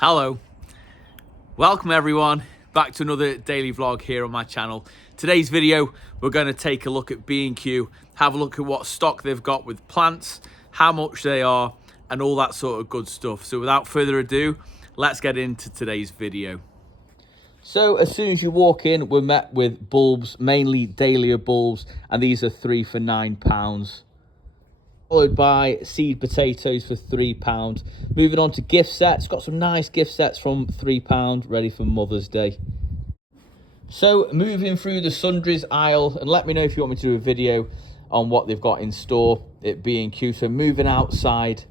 Hello, welcome everyone back to another daily vlog here on my channel. Today's video we're going to take a look at B&Q, have a look at what stock they've got with plants, how much they are and all that sort of good stuff. So without further ado, let's get into today's video. So as soon as you walk in, we're met with bulbs, mainly dahlia bulbs, and these are 3 for £9. Followed by seed potatoes for £3. Moving on to gift sets, got some nice gift sets from £3, ready for Mother's Day. So moving through the sundries aisle, and let me know if you want me to do a video on what they've got in store at B&Q. So moving outside,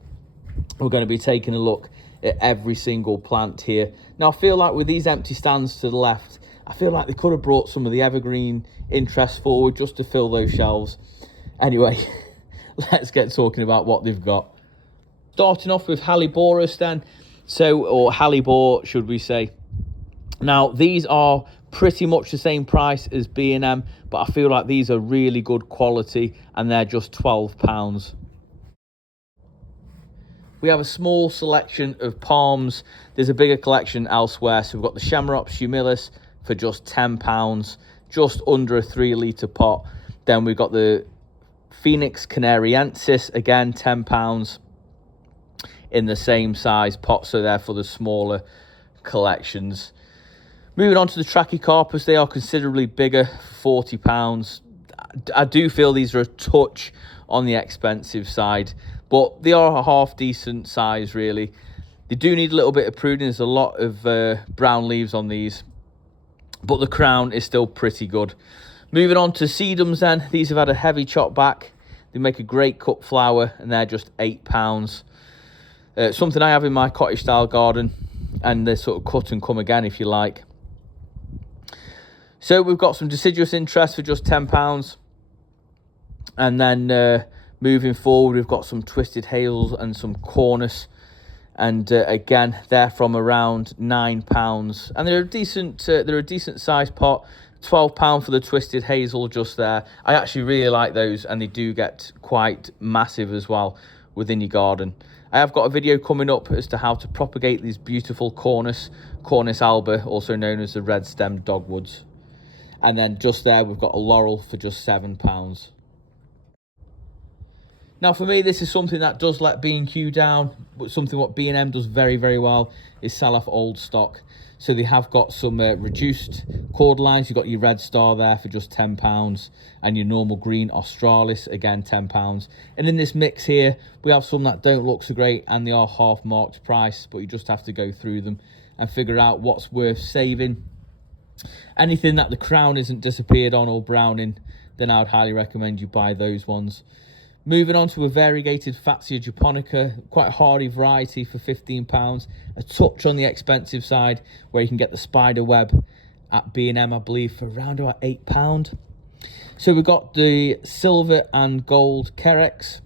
we're going to be taking a look at every single plant here. Now I feel like with these empty stands to the left, I feel like they could have brought some of the evergreen interest forward just to fill those shelves. Anyway, let's get talking about what they've got. Starting off with Halliborus then, or Hallibor should we say. Now these are pretty much the same price as B&M, but I feel like these are really good quality and they're just £12. We have a small selection of palms. There's a bigger collection elsewhere. So we've got the Shamrops Humilis for just £10, just under a 3-litre pot. Then we've got the Phoenix Canariensis, again £10 in the same size pot, so they're for the smaller collections. Moving on to the Trachycarpus, they are considerably bigger, £40. I do feel these are a touch on the expensive side, but they are a half decent size really. They do need a little bit of pruning. There's a lot of brown leaves on these, but the crown is still pretty good. Moving on to sedums then, these have had a heavy chop back. They make a great cut flower and they're just £8. Something I have in my cottage style garden, and they're sort of cut and come again if you like. So we've got some deciduous interest for just £10. And then moving forward, we've got some twisted hazels and some cornus. And again, they're from around £9. And they're a decent size pot. £12 for the twisted hazel just there. I actually really like those, and they do get quite massive as well within your garden. I have got a video coming up as to how to propagate these beautiful cornus alba, also known as the red-stemmed dogwoods. And then just there, we've got a laurel for just £7. Now for me, this is something that does let B&Q down, but something what B&M does very, very well is sell off old stock. So they have got some reduced cordylines. You've got your red star there for just £10, and your normal green australis, again £10. And in this mix here, we have some that don't look so great, and they are half marked price, but you just have to go through them and figure out what's worth saving. Anything that the crown isn't disappeared on or browning, then I would highly recommend you buy those ones. Moving on to a variegated Fatsia japonica, quite a hardy variety for £15. A touch on the expensive side, where you can get the spider web at B&M, I believe, for around about £8. So we've got the silver and gold Kerex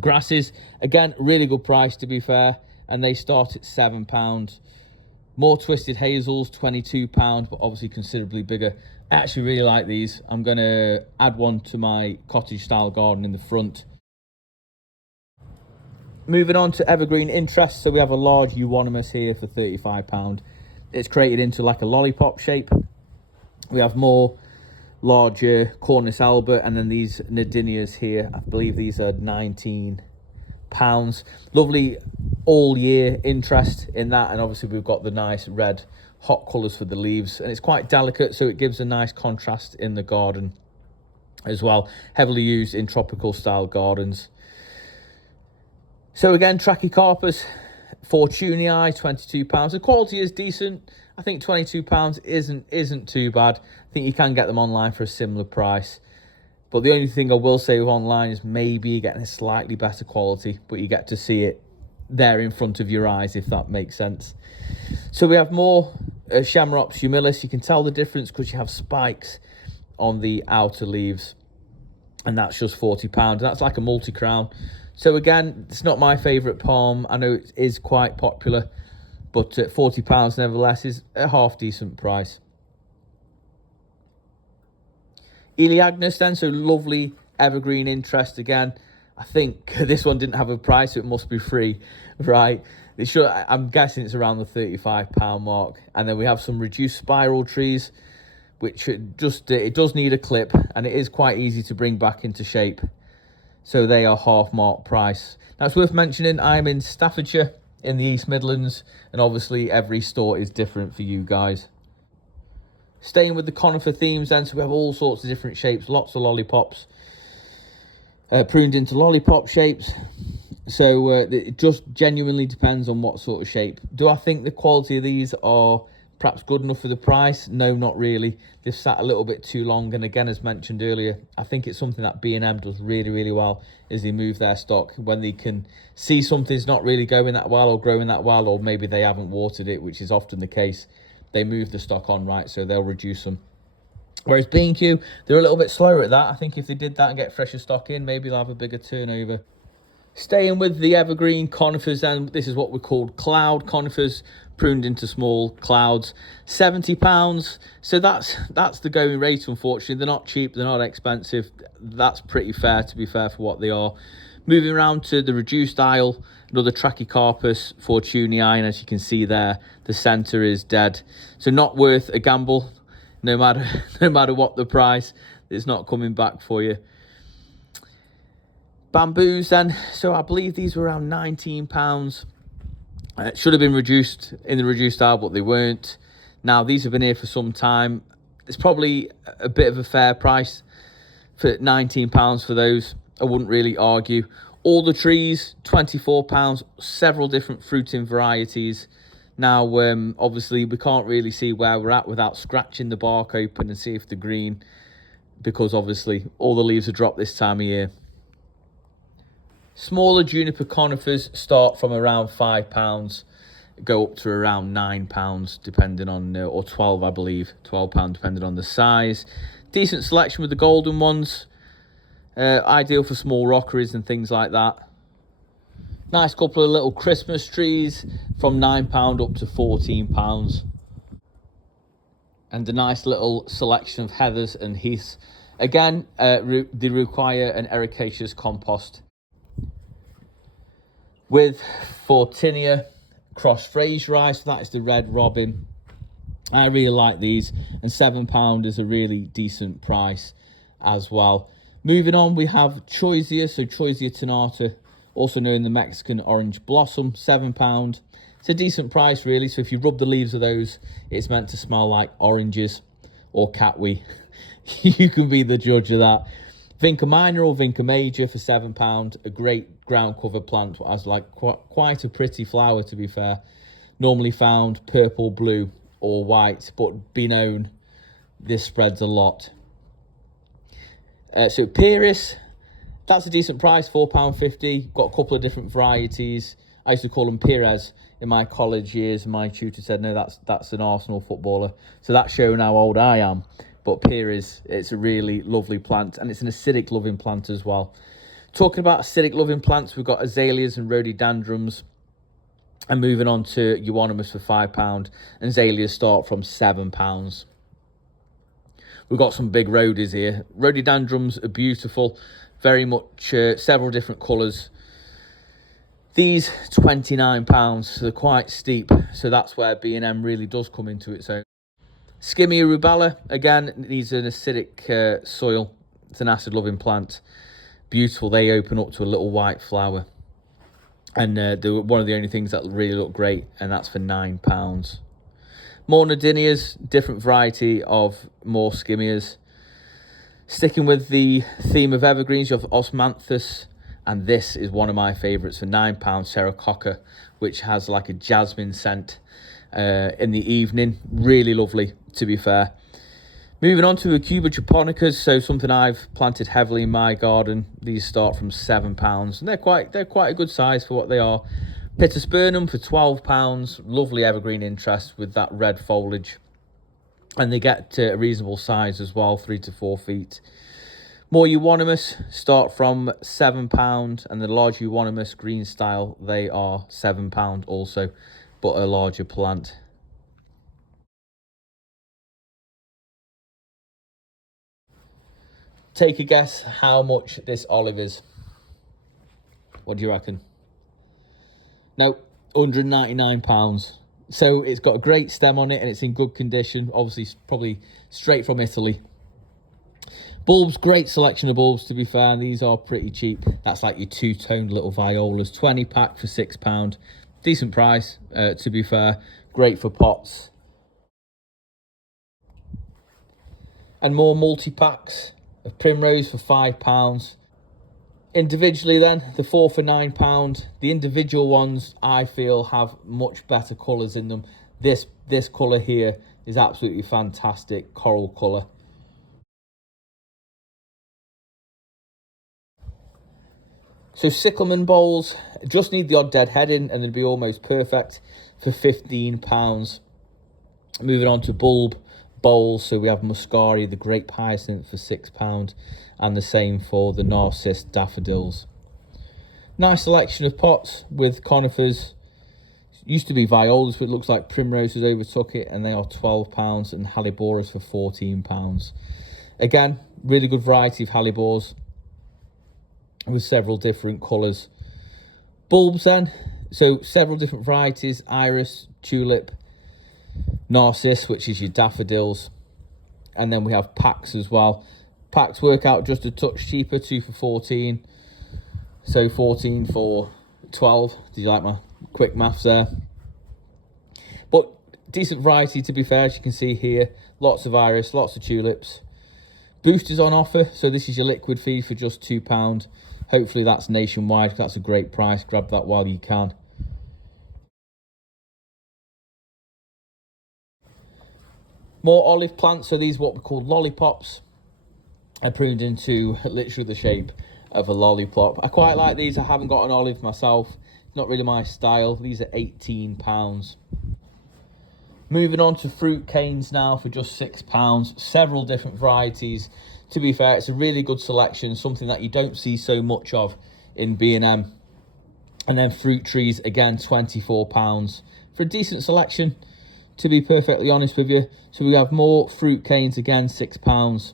grasses. Again, really good price to be fair, and they start at £7. More twisted hazels, £22, but obviously considerably bigger. I actually really like these. I'm going to add one to my cottage style garden in the front. Moving on to evergreen interest. So we have a large euonymus here for £35. It's created into like a lollipop shape. We have more larger cornus alba, and then these nadinias here. I believe these are £19. Lovely all year interest in that, and obviously we've got the nice red hot colours for the leaves, and it's quite delicate, so it gives a nice contrast in the garden as well. Heavily used in tropical style gardens. So again, Trachycarpus Fortunii, £22. The quality is decent. I think £22 isn't too bad. I think you can get them online for a similar price. But the only thing I will say with online is maybe you're getting a slightly better quality, but you get to see it there in front of your eyes, if that makes sense. So we have more Shamrops Humilis. You can tell the difference because you have spikes on the outer leaves, and that's just £40. That's like a multi-crown. So again, it's not my favourite palm. I know it is quite popular, but £40 nevertheless is a half decent price. Elaeagnus then, so lovely evergreen interest again. I think this one didn't have a price, so it must be free, right? I'm guessing it's around the £35 mark. And then we have some reduced spiral trees, which it does need a clip, and it is quite easy to bring back into shape. So they are half mark price. Now it's worth mentioning I'm in Staffordshire in the East Midlands, and obviously every store is different for you guys. Staying with the conifer themes then, so we have all sorts of different shapes, lots of lollipops, pruned into lollipop shapes. So it just genuinely depends on what sort of shape. Do I think the quality of these are perhaps good enough for the price? No, not really. They've sat a little bit too long, and again, as mentioned earlier, I think it's something that B&M does really, really well, is they move their stock when they can see something's not really going that well or growing that well, or maybe they haven't watered it, which is often the case. They move the stock on, right, so they'll reduce them. Whereas B&Q, they're a little bit slower at that. I think if they did that and get fresher stock in, maybe they'll have a bigger turnover. Staying with the evergreen conifers, and this is what we call cloud conifers, pruned into small clouds, £70. So that's the going rate, unfortunately. They're not cheap, they're not expensive. That's pretty fair, to be fair, for what they are. Moving around to the reduced aisle, another Trachycarpus fortunei, and as you can see there, the centre is dead. So not worth a gamble, no matter what the price. It's not coming back for you. Bamboos then, so I believe these were around £19. Should have been reduced in the reduced aisle, but they weren't. Now these have been here for some time. It's probably a bit of a fair price for £19 for those. I wouldn't really argue. All the trees, £24, several different fruiting varieties. Now, obviously, we can't really see where we're at without scratching the bark open and see if they're green, because obviously all the leaves are dropped this time of year. Smaller juniper conifers start from around £5, go up to around £9, depending on, or 12, I believe, £12, depending on the size. Decent selection with the golden ones. Ideal for small rockeries and things like that. Nice couple of little Christmas trees from £9 up to £14. And a nice little selection of heathers and heaths. Again, they require an ericaceous compost. With Fortinia cross Fraseri, so that is the red robin. I really like these, and £7 is a really decent price as well. Moving on, we have Choisia, so Choisia tenata, also known the Mexican orange blossom, £7. It's a decent price, really. So if you rub the leaves of those, it's meant to smell like oranges or catwee. You can be the judge of that. Vinca minor or Vinca major for £7. A great ground cover plant, has like quite a pretty flower, to be fair. Normally found purple, blue or white, but be known, this spreads a lot. So Pyrrhus, that's a decent price, £4.50. Got a couple of different varieties. I used to call them Pires in my college years, and my tutor said, no, that's an Arsenal footballer. So that's showing how old I am. But Pyrrhus, it's a really lovely plant, and it's an acidic loving plant as well. Talking about acidic loving plants, we've got azaleas and rhododendrons. And moving on to euonymus for £5, and azaleas start from £7. We've got some big rhodies here. Rhododendrons are beautiful, very much several different colours. These £29, so they're quite steep. So that's where B&M really does come into its own. Skimmia rubella, again, needs an acidic soil. It's an acid-loving plant. Beautiful, they open up to a little white flower. And they're one of the only things that really look great, and that's for £9. More Nadinias, different variety of more skimmias. Sticking with the theme of evergreens, you have Osmanthus, and this is one of my favourites for £9, Serracocca, which has like a jasmine scent in the evening. Really lovely, to be fair. Moving on to Acuba japonicas, so something I've planted heavily in my garden. These start from £7, and they're quite a good size for what they are. Pittosporum for £12, lovely evergreen interest with that red foliage. And they get to a reasonable size as well, 3 to 4 feet. More euonymus start from £7, and the large euonymus green style, they are £7 also, but a larger plant. Take a guess how much this olive is. What do you reckon? No, £199. So it's got a great stem on it and it's in good condition. Obviously, probably straight from Italy. Bulbs, great selection of bulbs, to be fair. And these are pretty cheap. That's like your two-toned little violas. 20 pack for £6. Decent price, to be fair. Great for pots. And more multi-packs of primrose for £5. Individually then, the 4 for £9. The individual ones, I feel, have much better colours in them. This colour here is absolutely fantastic, coral colour. So cyclamen bowls, just need the odd dead head in and they'd be almost perfect for £15. Moving on to bulb bowls, so we have Muscari, the grape hyacinth for £6, and the same for the narcissus daffodils. Nice selection of pots with conifers. Used to be violas, but it looks like primroses overtook it, and they are £12, and helleboras for £14. Again, really good variety of hellebores with several different colours. Bulbs then, so several different varieties: iris, tulip, narcissus, which is your daffodils, and then we have packs as well. Packs work out just a touch cheaper, 2 for 14, so 14 for 12. Did you like my quick maths there? But decent variety, to be fair, as you can see here. Lots of iris, lots of tulips. Boosters on offer, so this is your liquid feed for just £2. Hopefully that's nationwide. That's a great price. Grab that while you can. More olive plants, so these are what we call lollipops. Are pruned into literally the shape of a lollipop. I quite like these. I haven't got an olive myself. It's not really my style. These are £18. Moving on to fruit canes now for just £6. Several different varieties. To be fair, it's a really good selection, something that you don't see so much of in B&M. And then fruit trees, again, £24 for a decent selection, to be perfectly honest with you. So we have more fruit canes, again, £6.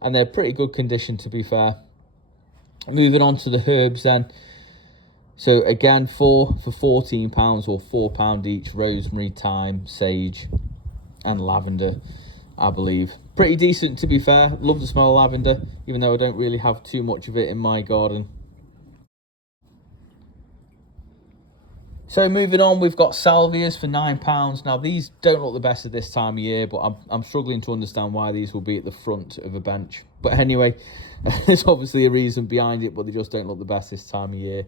And they're pretty good condition, to be fair. Moving on to the herbs then. So again, 4 for £14 or £4 each. Rosemary, thyme, sage and lavender, I believe. Pretty decent, to be fair. Love the smell of lavender, even though I don't really have too much of it in my garden. So moving on, we've got salvias for £9. Now these don't look the best at this time of year, but I'm struggling to understand why these will be at the front of a bench. But anyway, there's obviously a reason behind it, but they just don't look the best this time of year.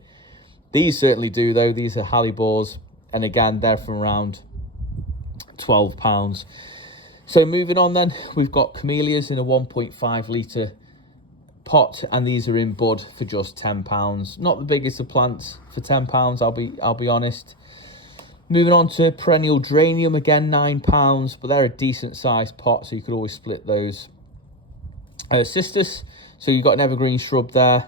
These certainly do though. These are hellebores, and again, they're from around £12. So moving on then, we've got camellias in a 1.5 litre pot, and these are in bud for just £10. Not the biggest of plants for £10, I'll be honest. Moving on to perennial geranium, again £9, but they're a decent sized pot, so you could always split those. Cistus, so you've got an evergreen shrub there.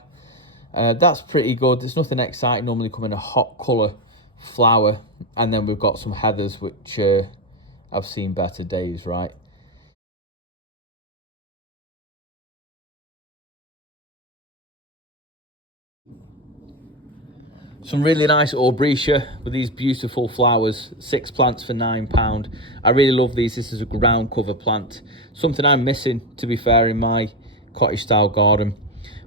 That's pretty good. There's nothing exciting, normally come in a hot colour flower. And then we've got some heathers, which I've seen better days, right? Some really nice aubrietia with these beautiful flowers. 6 plants for £9. I really love these. This is a ground cover plant. Something I'm missing, to be fair, in my cottage style garden.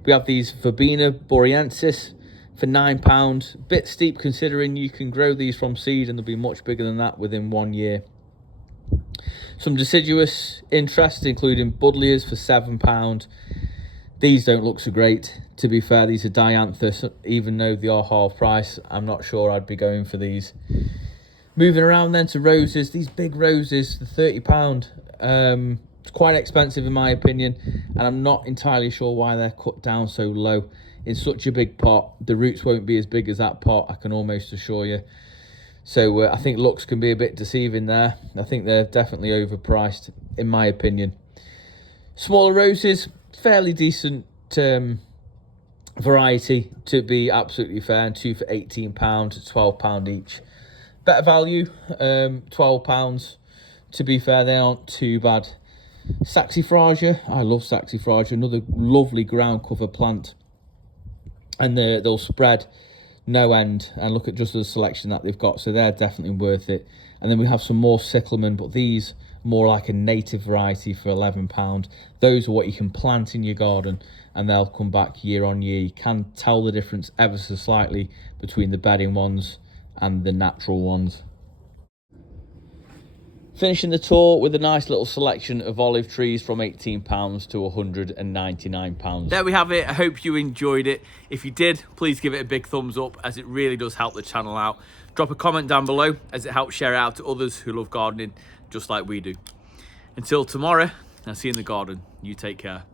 We have these Verbena boreensis for £9. Bit steep considering you can grow these from seed and they'll be much bigger than that within 1 year. Some deciduous interest, including buddleias for £7. These don't look so great, to be fair. These are dianthus, even though they are half price. I'm not sure I'd be going for these. Moving around then to roses. These big roses, the £30. It's quite expensive in my opinion, and I'm not entirely sure why they're cut down so low. In such a big pot, the roots won't be as big as that pot, I can almost assure you. So I think looks can be a bit deceiving there. I think they're definitely overpriced, in my opinion. Smaller roses, fairly decent variety, to be absolutely fair, and 2 for £18 to £12 each. Better value, £12. To be fair, they aren't too bad. Saxifraga, I love Saxifraga, another lovely ground cover plant, and they'll spread no end, and look at just the selection that they've got, so they're definitely worth it. And then we have some more cyclamen, but these more like a native variety for £11. Those are what you can plant in your garden and they'll come back year on year. You can tell the difference ever so slightly between the bedding ones and the natural ones. Finishing the tour with a nice little selection of olive trees from £18 to £199. There we have it. I hope you enjoyed it. If you did, please give it a big thumbs up, as it really does help the channel out. Drop a comment down below, as it helps share it out to others who love gardening just like we do. Until tomorrow, I'll see you in the garden. You take care.